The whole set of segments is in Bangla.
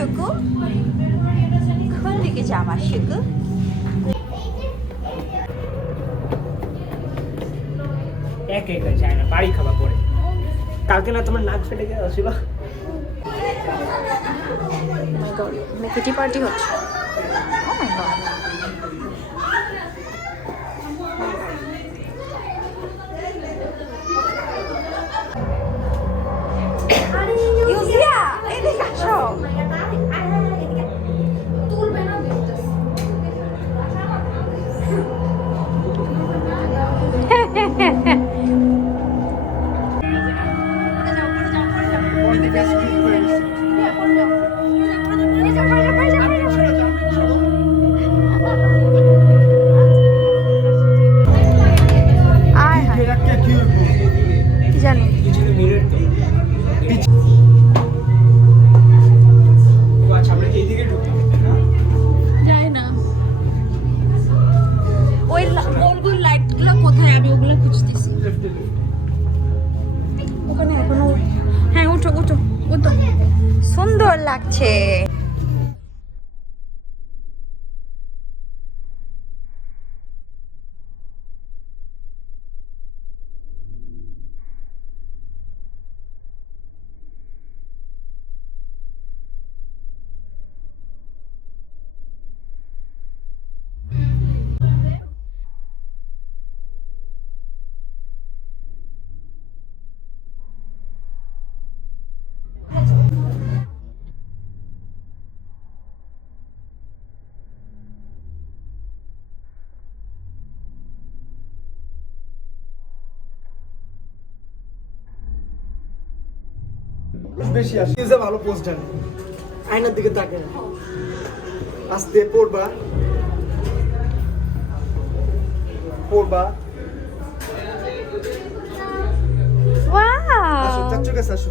শুকু, কোন দিকে যাবা শুকু? এক এটা চায় না, বাড়ি খাওয়া পরে। কালকে না তোমার নাক ফেটে গেছিল? কিটি পার্টি হচ্ছে। ও মাই গড। ইউজিয়া, এদিকে আসো। কি জানি যাই না। ওই গোল লাইট গুলো কোথায়? আমি ওগুলো খুঁজতেছি। ওখানে এখনো। হ্যাঁ, উঠো উঠো উঠো, সুন্দর লাগছে। বেশি আসে ইউজে ভালো পোস্ট দেন, আয়নার দিকে তাকে আস্তে পড়বা পড়বা। আসো চাচুর কাছে আসো,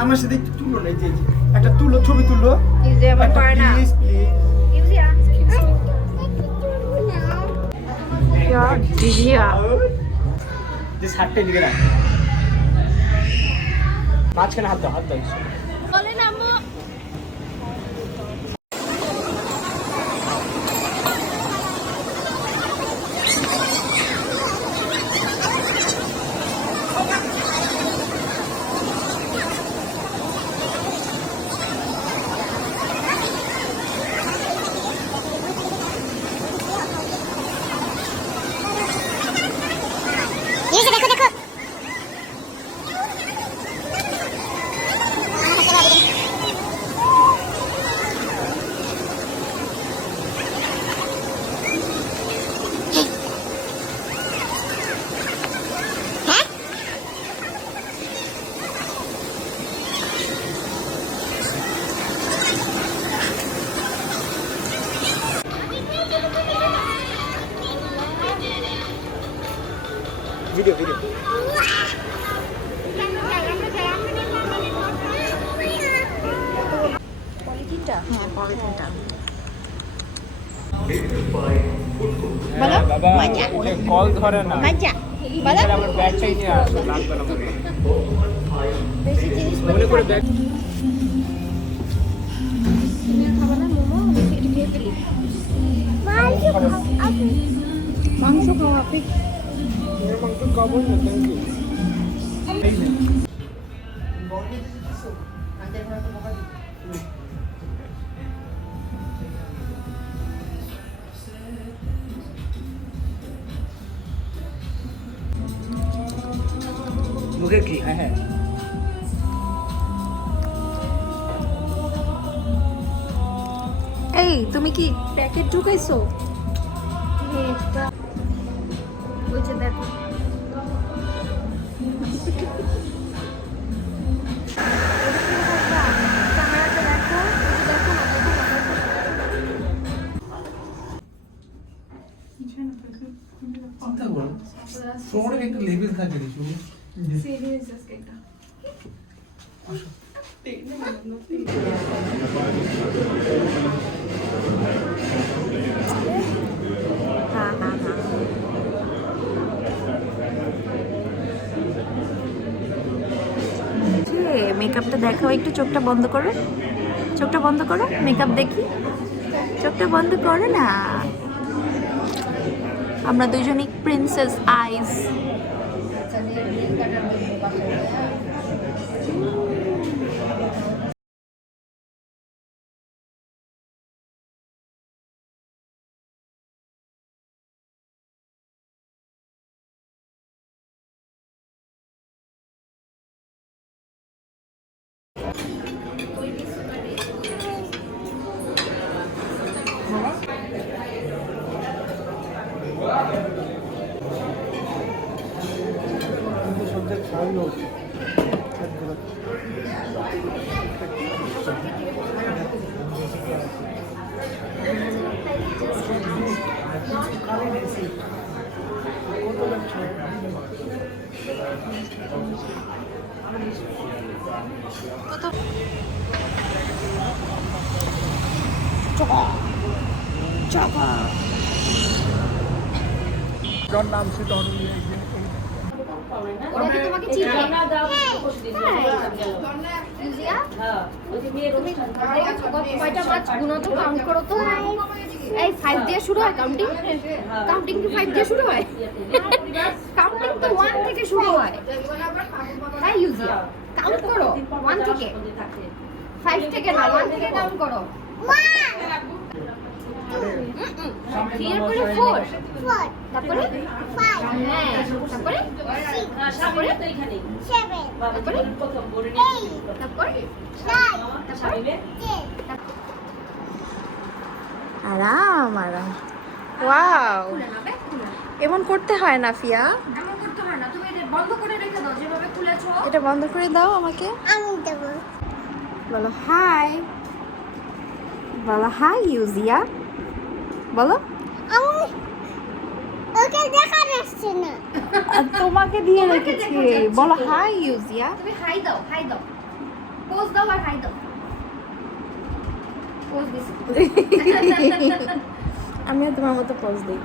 আমার সাথে একটু তুলো না, এই যে একটা তুলো, ছবি তুলো। এই যে আমার পায় না। প্লিজ প্লিজ ইউজিয়া ইউজিয়া যে হাতটা দিকে রাখ, মাঝখানে হাত দাও, হাত দাও। বলেন আম্মু। দেখো দেখো ভিডিও ভিডিও। পলিথিনটা? হ্যাঁ, পলিথিনটা। বলো বাবা, কল ধরে না। মজা বলো। আমার ব্যাগটাই নিয়ে আসো, লাগবে না মনে। বেশি জিনিস মনে করে ব্যাগ খাবো না মোমো, বেশি এটা খেয়ে ফেলি। মাংস খাওয়া আপনি? মাংস খাবো না, থ্যাংক ইউ। মুখে কি? হ্যাঁ হ্যাঁ, এই তুমি কি প্যাকেট ঢুকাইছো? ওই যে দেখো, ক্যামেরাতে দেখো, দেখো না, চিন্তা করো, শহরের একটা লেভেল থাকে রে শুধু। হ্যাঁ হ্যাঁ হ্যাঁ। মেকআপটা দেখাও একটু, চোখটা বন্ধ করো, চোখটা বন্ধ করো, মেকআপ দেখি, চোখটা বন্ধ করো না। আমরা দুজনই প্রিন্সেস আইজ। কিন্তু সবচেয়ে খাওয়ানো নাম সে তো ওরা কি তোমাকে চিনে? কয়টা মাছ গুনো তো, কাউন্ট করো তো। এই 5 দিয়ে শুরু হয় কাউন্টিং? কাউন্টিং কি 5 দিয়ে শুরু হয়? কাউন্টিং তো 1 থেকে শুরু হয়। তাই ইউজিয়া কাউন্ট করো 1 থেকে, 5 থেকে না, 1 থেকে কাউন্ট করো। 3 এর পরে 4, তারপরে 5, হ্যাঁ, তারপরে 6, তারপরে 7, তারপরে 8, তারপরে 9, তারপরে 10। আরাম আরাম। ওয়াও, খুলে না, ব্যাগ খুলে না। এমন করতে হয় না ফিয়া, এমন করতে হয় না, তুমি এটা বন্ধ করে রেখে দাও যেভাবে খুলেছো। এটা বন্ধ করে দাও আমাকে। আমি দেব। বলো হাই, বলো হাই ইউজিয়া, বলো। আমি ওকে দেখা যাচ্ছে না। আর তোমাকে দিয়ে রেখেছি, বলো হাই ইউজিয়া। তুমি হাই দাও, হাই দাও, পোজ দাও আর হাই দাও। পোজ দিছি। আমিও তোমার মতো পোজ দিই।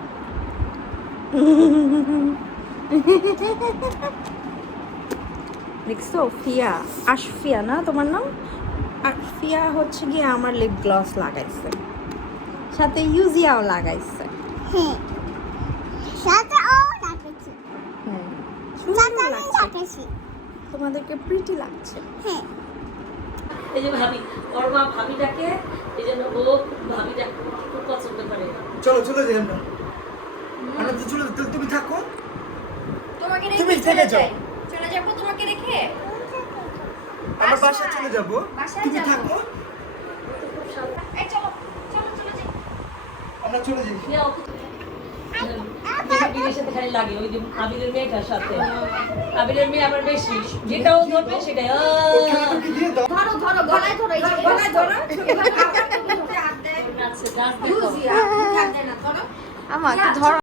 দেখছো ফিয়া, আশফিয়া না তোমার নাম? আশফিয়া হচ্ছে গিয়ে আমার লিপ গ্লস লাগাইছে, সাথে ইউজিয়াও লাগাইছে। হ্যাঁ, সাথে ও লাগাইছি। হ্যাঁ, সাথে আমি লাগছে। লাগাইছি। তোমাদেরকে প্রিটি লাগছে। হ্যাঁ, এই যে ভাবি, ওর মা ভাবিটাকে, এই জন্য ও ভাবিটাকে খুব পছন্দ করে। চলো চলো যাই আমরা। আমরা তো চলো, তাহলে তুমি থাকো। তোমাকে তুমি রেখে থেকে চলে যাও। যাই। চলে যাবো তোমাকে রেখে। আমরা বাসায় চলে যাবো, বাসায় তুমি যাবো। থাকো, এই চলো, চলো চলে যাই। আমরা চলে যাই। প্রিয়া ওকে বিবির সাথে খালি লাগে, ওই যে আবিরের মেয়েটার সাথে। আবিরের মেয়ে আবার বেশি, যেটা ও ধরবে সেটাই ওকে দিয়ে দাও। ধরো ধরো, গলায় ধরো, এই যে গলায় ধরো। এবার হাত দেয়। গাছ গাছ ইউজিয়া, হাত দেয় না, ধরো। আমাকে ধরো।